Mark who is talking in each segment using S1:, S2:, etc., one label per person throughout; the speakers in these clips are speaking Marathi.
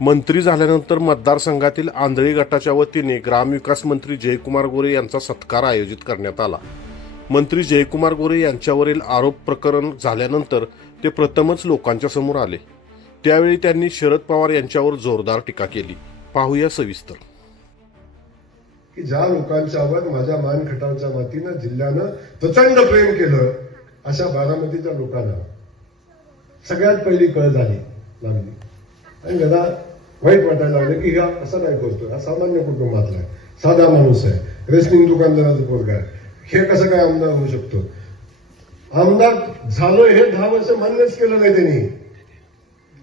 S1: मंत्री झाल्यानंतर मतदारसंघातील आंधळी गटाच्या वतीने ग्रामविकास मंत्री जयकुमार गोरे यांचा सत्कार आयोजित करण्यात आला. मंत्री जयकुमार गोरे यांच्यावरील आरोप प्रकरण झाल्यानंतर ते प्रथमच लोकांच्या समोर आले. त्यावेळी त्यांनी शरद पवार यांच्यावर जोरदार टीका केली. पाहूया सविस्तर.
S2: की ज्या लोकांच्यावर माझ्या मानखटांच्या मातीनं जिल्ह्यानं प्रचंड प्रेम केलं अशा बारामतीच्या लोकांना सगळ्यात पहिली कळ झाली. लागली आणि मला वाईट वाटायला लागलं की हा असं नाही करतो हा सामान्य कुटुंबातला आहे साधा माणूस आहे रेसलिंग दुकानदाराचा पोरगा आहे हे कसं काय आमदार होऊ शकतो आमदार झालो हे दहा वर्ष मान्यच केलं नाही त्यांनी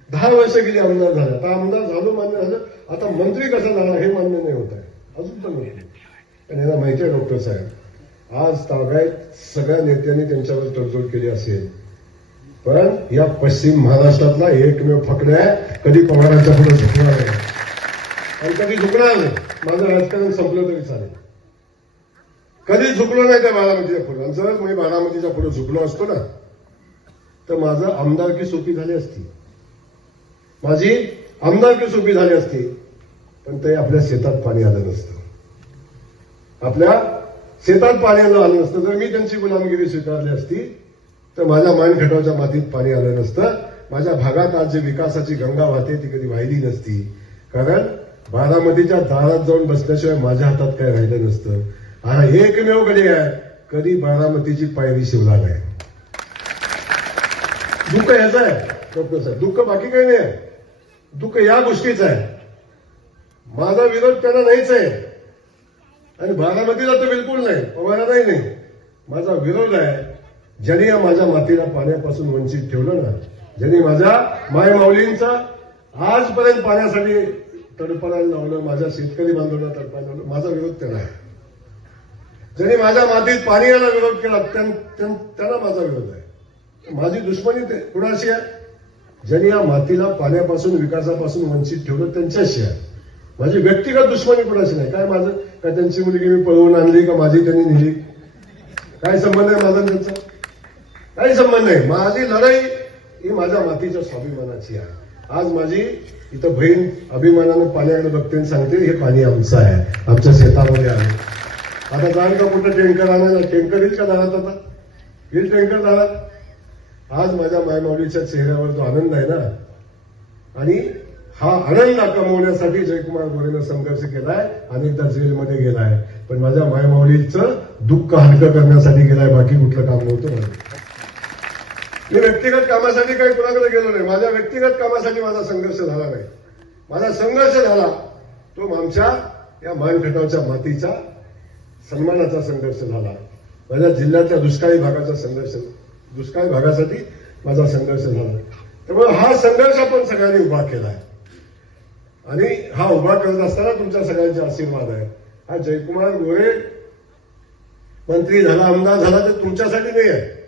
S2: दहा वर्ष गेली आमदार झाला आता आमदार झालो मान्य झालं आता मंत्री कसा झाला हे मान्य नाही होत आहे अजून पण पण यांना माहिती आहे डॉक्टर साहेब आज ताब्यात सगळ्या नेत्यांनी त्यांच्यावर तडजोड केली असेल पण या पश्चिम महाराष्ट्रातला एकमेव फकड्या कधी पवारांच्या पुढे झुकणार नाही आणि कधी झुकणार नाही? माझं राजकारण संपलं तरी चालेल. कधी झुकलो नाही त्या बारामतीच्या पुढे? आणि जर मी बारामतीच्या पुढे झुकलो असतो ना तर माझं आमदारकी सोपी झाली असती. माझी आमदारकी सोपी झाली असती पण ते आपल्या शेतात पाणी आलं नसतं. आपल्या शेतात पाणी आलं नसतं. जर मी त्यांची गुलामगिरी स्वीकारली असती तर माझ्या मानखटावच्या मातीत पाणी आलं नसतं. माझ्या भागात आज जे विकासाची गंगा वाहते ती कधी वाहिली नसती. कारण बारामतीच्या दारात जाऊन बसल्याशिवाय माझ्या हातात काय राहिलं नसतं. हा एकमेव कधी आहे. कधी बारामतीची पायरी शिवला नाही. दुःख याच आहे. डॉक्टर साहेब दुःख बाकी काही नाही. आहे दुःख या गोष्टीचं आहे. माझा विरोध त्यांना नाहीच आहे. आणि बारामतीला तर बिलकुल नाही. पवारालाही नाही. माझा विरोध आहे. ज्यांनी या माझ्या मातीला पाण्यापासून वंचित ठेवलं ना ज्यांनी माझ्या मायमाऊलींचा आजपर्यंत पाण्यासाठी तडपणाला लावलं माझ्या शेतकरी बांधवांना तडपायला लावलं माझा विरोध त्याला आहे. ज्यांनी माझ्या मातीत पाणी यायला विरोध केला त्यांना माझा विरोध आहे. माझी दुश्मनी ते कुणाशी आहे? ज्यांनी या मातीला पाण्यापासून विकासापासून वंचित ठेवलं त्यांच्याशी आहे. माझी व्यक्तिगत दुश्मनी कुणाशी नाही? काय माझं? काय त्यांची मुलगी मी पळवून आणली का माझी त्यांनी नेली? काय संबंध आहे माझा त्यांचा? काही संबंध नाही. माझी लढाई ही माझ्या मातीच्या स्वाभिमानाची आहे. आज माझी इथं बहीण अभिमानानं पाण्याकडे बघते सांगते हे पाणी आमचं आहे. आमच्या शेतामध्ये आहे. आता जाण का कुठं टँकर आणायला? टँकर येईल का दारात आता? येईल टँकर दारात? आज माझ्या मायमाऊलीच्या चेहऱ्यावर जो आनंद आहे ना आणि हा आनंद कमवण्यासाठी जयकुमार गोरेनं संघर्ष केलाय अनेकदा जेलमध्ये गेलाय. पण माझ्या मायमाऊलीचं दुःख हलकं करण्यासाठी गेलाय बाकी कुठलं काम नव्हतं मी व्यक्तिगत कामासाठी काही कुणाकडे गेलो नाही. माझ्या व्यक्तिगत कामासाठी माझा संघर्ष झाला नाही. माझा संघर्ष झाला. तो आमच्या या मानखटावच्या मातीचा सन्मानाचा संघर्ष झाला. माझ्या जिल्ह्याच्या दुष्काळी भागाचा संघर्ष दुष्काळी भागासाठी माझा संघर्ष झाला. त्यामुळे हा संघर्ष आपण सगळ्यांनी उभा केला आहे. आणि हा उभा करत असताना तुमच्या सगळ्यांचा आशीर्वाद आहे. हा जयकुमार गोरे मंत्री झाला आमदार झाला ते तुमच्यासाठी नाही आहे.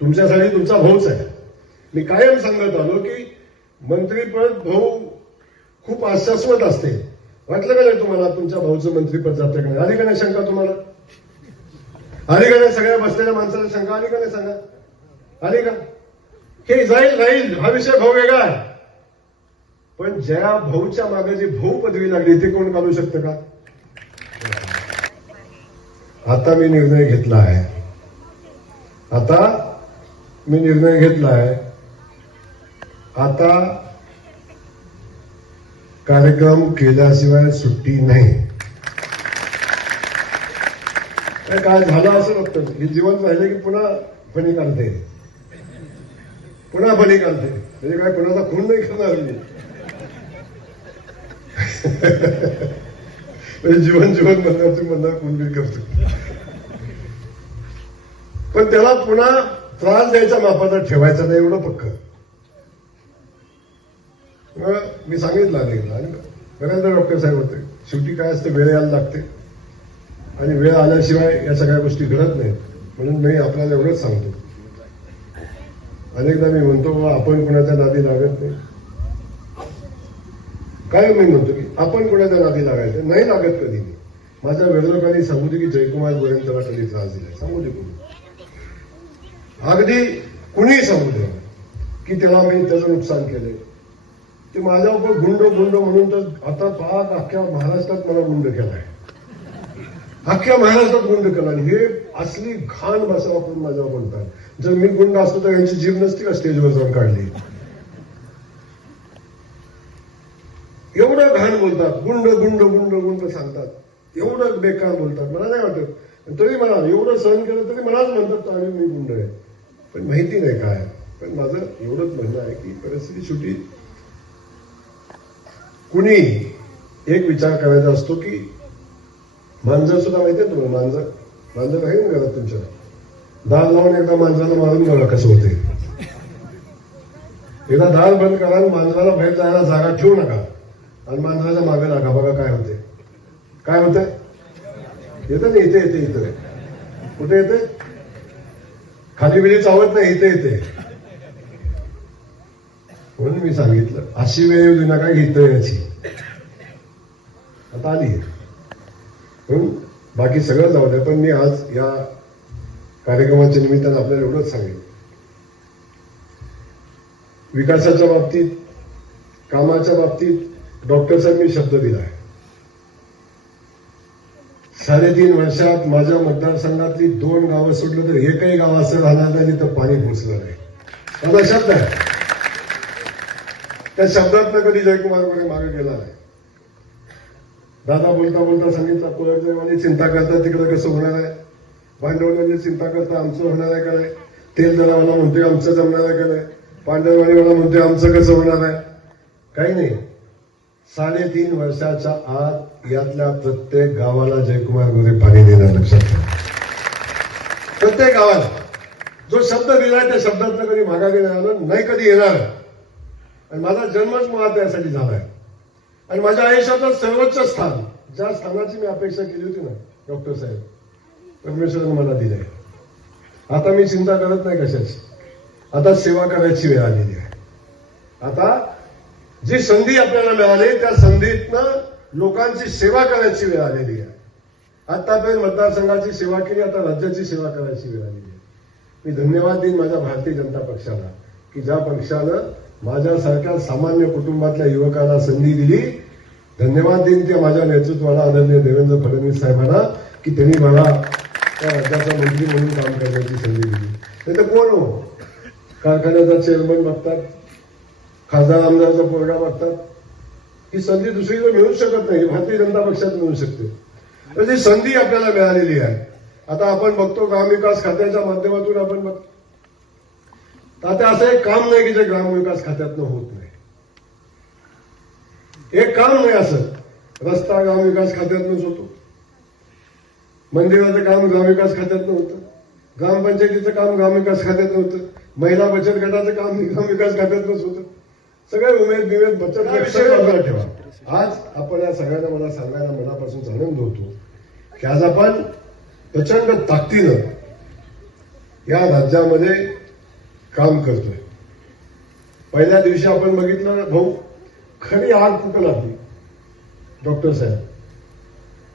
S2: तुमच्यासाठी तुमचा भाऊच आहे. मी कायम सांगत आलो की मंत्रीपद भाऊ खूप आशास्वत असते. वाटलं का नाही तुम्हाला तुमच्या भाऊचं मंत्रीपद जातं का नाही? आली का नाही शंका तुम्हाला? आली का नाही सगळ्या बसलेल्या माणसाला शंका? आली का नाही सांगा? आली का? हे जाईल राहील. हा विषय भाऊ वेगळा आहे. पण ज्या भाऊच्या मागे जी भाऊ पदवी लागली ते कोण काढू शकतं का? आता मी निर्णय घेतला आहे. आता मी निर्णय घेतला आहे. आता कार्यक्रम केल्याशिवाय सुट्टी नाही. काय झालं असं वाटतं हे जीवन राहिले की पुन्हा फणी काढते. पुन्हा फणी काढते. म्हणजे काय कोणाचा खून नाही करणार मी? म्हणजे जीवन जीवन म्हणणार तुम्ही म्हणणार खून बी करतो. पण त्याला पुन्हा त्रास द्यायचा मापाचा ठेवायचा नाही एवढं पक्क. मी सांगितलं अनेकदा आणि बऱ्याचदा डॉक्टर साहेब होते. शेवटी काय असते वेळ यायला लागते. आणि वेळ आल्याशिवाय या सगळ्या गोष्टी घडत नाहीत. म्हणून मी आपल्याला एवढंच सांगतो. अनेकदा मी म्हणतो बाबा आपण कोणाच्या नादी लागत नाही. काय मी म्हणतो की आपण कोणाच्या नादी लागायचं? नाही लागत कधी माझ्या विरोधकांनी सांगू दे की जयकुमार गोयंकरला कधी त्रास दिला सांगू दे कोणी. अगदी कुणीही सांगू दे की त्याला मी त्याचं नुकसान केलंय. ते माझ्यावर गुंड गुंड म्हणून तर आता पाक अख्ख्या महाराष्ट्रात मला गुंड केलाय. अख्ख्या महाराष्ट्रात गुंड केला हे असली घाण भाषा वापरून माझ्यावर म्हणतात जर मी गुंड असतो तर यांची जीभ नसती का स्टेजवर जाऊन काढली? एवढं घाण बोलतात. गुंड गुंड गुंड गुंड सांगतात. एवढं बेकार बोलतात. मला नाही वाटत. तरी मला एवढं सहन केलं तरी मलाच म्हणतात आणि मी गुंड आहे. पण माहिती नाही काय. पण माझं एवढंच म्हणणं आहे की परिस्थिती शेवटी कुणी एक विचार करायचा असतो की मांजर सुद्धा माहिती आहे तुम्हाला मांजर मांजर आहे ना घरात तुमच्या? दार लावून एकदा मांजराला मारून बघा कसं होते एकदा दार बंद करा आणि मांजराला बाहेर जायला जागा ठेवू नका. आणि मांजराच्या मागे लागा बघा काय होते काय होतंय? येतं ना इथे येते इथं. कुठे येते खाली बिली चावत नाही इथे येते म्हणून मी सांगितलं अशी वेळ येऊ देऊ नका घेतोय याची आता आली. म्हणून बाकी सगळं जाऊ द्या पण मी आज या कार्यक्रमाच्या निमित्तानं आपल्याला एवढंच सांगेन. विकासाच्या बाबतीत कामाच्या बाबतीत डॉक्टर साहेब मी शब्द दिलाय साडेतीन वर्षात माझ्या मतदारसंघातली दोन गावं सुटलं तर एकही गाव असं राहणार नाही जिथं पाणी पोचलं नाही. माझा शब्द आहे. त्या शब्दातनं कधी जयकुमारमध्ये मागे गेला नाही. दादा बोलता बोलता सांगितलं कोळकदेवाने चिंता करता तिकडे कसं होणार आहे? भांडवलाची चिंता करता आमचं होणार आहे का नाही? तेल दरावाला म्हणतोय आमचं जमणार आहे का नाही? पांढरवाडी मला म्हणतोय आमचं कसं होणार आहे? काही नाही. साडेतीन वर्षाच्या आत यातल्या प्रत्येक गावाला जयकुमार गोरे पाणी देणार लक्षात ठेवा. प्रत्येक गावाला. जो शब्द दिलाय त्या शब्दातनं कधी मागागे नाही आलं नाही कधी येणार. आणि माझा जन्मच मुळात यासाठी झालाय. आणि माझ्या आयुष्यातलं सर्वोच्च स्थान ज्या स्थानाची मी अपेक्षा केली होती ना डॉक्टर साहेब परमेश्वरानं मला दिलंय. आता मी चिंता करत नाही कशाची. आता सेवा करायची वेळ आलेली आहे. आता जी संधी आपल्याला मिळाली त्या संधीतनं लोकांची सेवा करायची वेळ आलेली आहे. आतापर्यंत मतदारसंघाची सेवा केली आता राज्याची सेवा करायची वेळ आलेली आहे. मी धन्यवाद देईन माझ्या भारतीय जनता पक्षाला की ज्या पक्षानं माझ्यासारख्या सामान्य कुटुंबातल्या युवकाला संधी दिली. धन्यवाद देईन त्या माझ्या नेतृत्वाला आदरणीय देवेंद्र फडणवीस साहेबांना की त्यांनी मला त्या राज्याचा मंत्री म्हणून काम करण्याची संधी दिली. नाही तर कोण हो? कारखान्याचा चेअरमन बघतात. खासदार आमदाराचा पोरगा बघतात ही संधी दुसरीकडे मिळू शकत नाही भारतीय जनता पक्षात मिळू शकते. तर जी संधी आपल्याला मिळालेली आहे. आता आपण बघतो ग्रामविकास खात्याच्या माध्यमातून आपण बघतो आता असं एक काम नाही की जे ग्रामविकास खात्यातनं होत नाही. एक काम नाही असं. रस्ता ग्रामविकास खात्यातनंच होतो. मंदिराचं काम ग्रामविकास खात्यातनं होतं. ग्रामपंचायतीचं काम ग्रामविकास खात्यातनं होतं. महिला बचत गटाचं काम ग्रामविकास खात्यातनंच होतं. सगळे उमेद बिमेद बचत सगळं ठेवा. आज आपण या सगळ्यांना मला सांगायला मनापासून आनंद होतो की आज आपण प्रचंड ताकदीनं या राज्यामध्ये काम करतोय. पहिल्या दिवशी आपण बघितलं भाऊ खरी आग कुठं लागली? डॉक्टर साहेब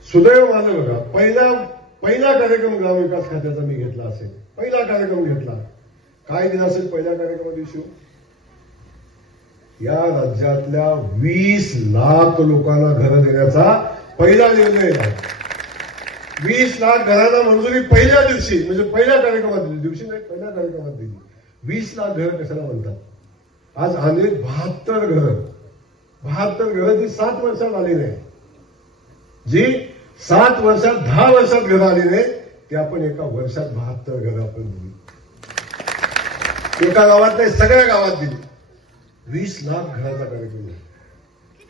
S2: सुदैव माझं बघा पहिला पहिला कार्यक्रम ग्रामविकास खात्याचा मी घेतला असेल. पहिला कार्यक्रम घेतला. काय दिला असेल पहिल्या कार्यक्रमा दिवशी या राज्यातल्या वीस लाख लोकांना घरं देण्याचा पहिला निर्णय वीस लाख घरांना मंजुरी पहिल्या दिवशी म्हणजे पहिल्या कार्यक्रमात दिली दिवशी नाही पहिल्या कार्यक्रमात दिली. वीस लाख घर कशाला म्हणतात? आज अनेक बहात्तर घर. बहात्तर घर जी सात वर्षात आली नाही. जी सात वर्षात दहा वर्षात घर आली नाही ते आपण एका वर्षात बहात्तर घरं आपण दिली. एका गावात नाही सगळ्या गावात दिली. वीस लाख घराचा कार्यक्रम आहे.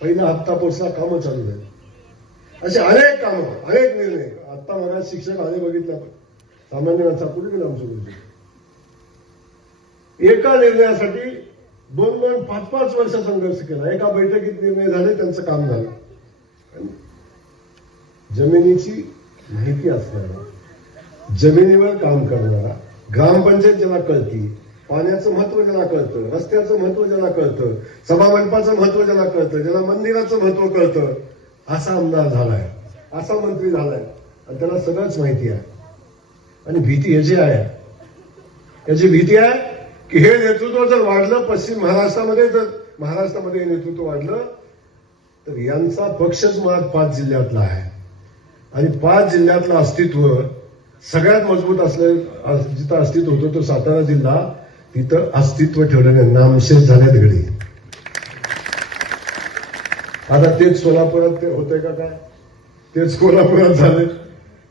S2: पहिला हप्ता पोचला कामं चालू आहेत. असे अनेक कामं अनेक निर्णय. आता मला शिक्षक आले बघितला सामान्य माणसा कुठे गेला आमचं एका निर्णयासाठी दोन दोन पाच पाच वर्ष संघर्ष केला. एका बैठकीत निर्णय झाले त्यांचं काम झालं. जमिनीची माहिती असणारा जमिनीवर काम करणारा ग्रामपंचायत ज्याला कळती पाण्याचं महत्त्व ज्याला कळतं रस्त्याचं महत्त्व ज्याला कळतं सभामंडपाचं महत्त्व ज्याला कळतं ज्याला मंदिराचं महत्त्व कळतं असा आमदार झालाय असा मंत्री झालाय. आणि त्याला सगळंच माहिती आहे. आणि भीती याची आहे. याची भीती आहे की हे नेतृत्व जर वाढलं पश्चिम महाराष्ट्रामध्ये जर महाराष्ट्रामध्ये हे नेतृत्व वाढलं तर यांचा पक्षच मुळात पाच जिल्ह्यातला आहे. आणि पाच जिल्ह्यातलं अस्तित्व सगळ्यात मजबूत असलं जिथं अस्तित्व होतं तो सातारा जिल्हा. तिथं अस्तित्व ठेवलं नामशेष झाल्यात घडी आता तेच सोलापुरात ते होतंय का काय? तेच कोल्हापुरात झाले.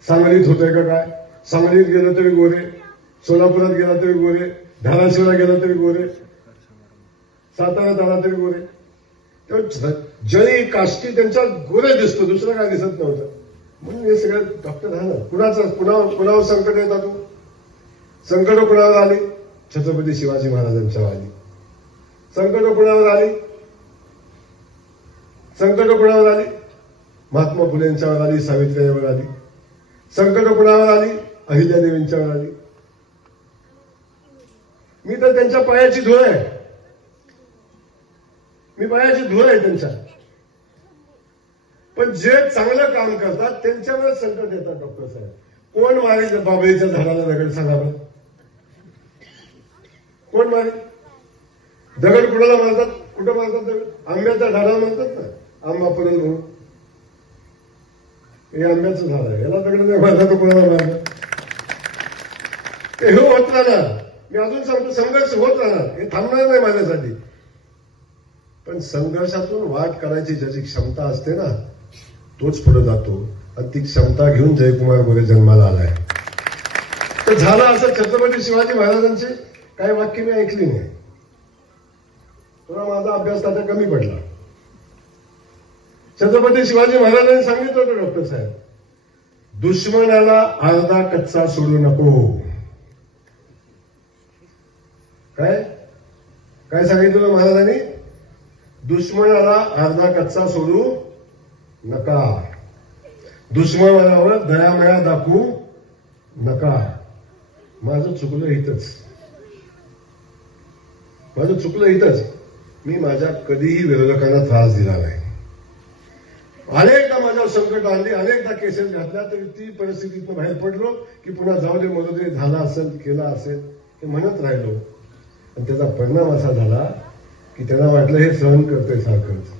S2: सांगलीत होतंय का काय? सांगलीत गेलं तरी गोरे. सोलापुरात गेला तरी गोरे. धाराशिवला गेला तरी गोरे. साताऱ्यात आला तरी गोरे. जळी काष्टी त्यांच्या गोरे दिसतो दुसरं काय दिसत नव्हतं. म्हणून हे सगळं डॉक्टर झालं कुणाचं कुणावर कुणावर संकट येतात हो? तू संकट कुणावर आली? छत्रपती शिवाजी महाराजांच्या आली संकट कुणावर आली? संकट कुणावर आली? महात्मा फुलेंच्यावर आली सावित्रीवर आली संकट कुणावर आली? अहिल्यादेवींच्यावर आली मी तर त्यांच्या पायाची धूळ आहे. मी पायाची धूळ आहे त्यांच्या. पण जे चांगलं काम करतात त्यांच्यावर संकट येतात डॉक्टर साहेब. कोण मारे बाबळीच्या झाडाला दगड सांगा बरं कोण दगड कुणाला मानतात? कुठं मानतात दगड? आंब्याच्या झाडाला मानतात ना? आंबा पडेल म्हणून. हे आंब्याचं झाड आहे. याला दगड नाही मारला तर कोणाला मारलं ते हे होत राहणार. मी अजून सांगतो संघर्ष होत राहणार. हे थांबणार नाही माझ्यासाठी. पण संघर्षातून वाट करायची ज्याची क्षमता असते ना तोच पुढे जातो. आणि ती क्षमता घेऊन जयकुमार मोरे जन्माला आलाय. तर झालं असं छत्रपती शिवाजी महाराजांचे? काही वाक्य मी ऐकली नाही. थोडा माझा अभ्यास त्याचा कमी पडला. छत्रपती शिवाजी महाराजांनी सांगितलं होतं डॉक्टर साहेब दुश्मनाला अर्धा कच्चा सोडू नको. काय? काय सांगितलं महाराजांनी? दुश्मनाला अर्धा कच्चा सोडू नका. दुश्मनावर दयामया दाखवू नका. माझं चुकलं इथंच माझं चुकलं इथंच. मी माझ्या कधीही विरोधकांना त्रास दिला नाही. अनेकदा माझ्यावर संकट आणली अनेकदा केसेस घातल्या तरी ती परिस्थितीतून बाहेर पडलो की पुन्हा जाऊ दे मदत झाला असेल केला असेल हे म्हणत राहिलो. आणि त्याचा परिणाम असा झाला की त्यांना वाटलं हे सहन करतोय सारखंच.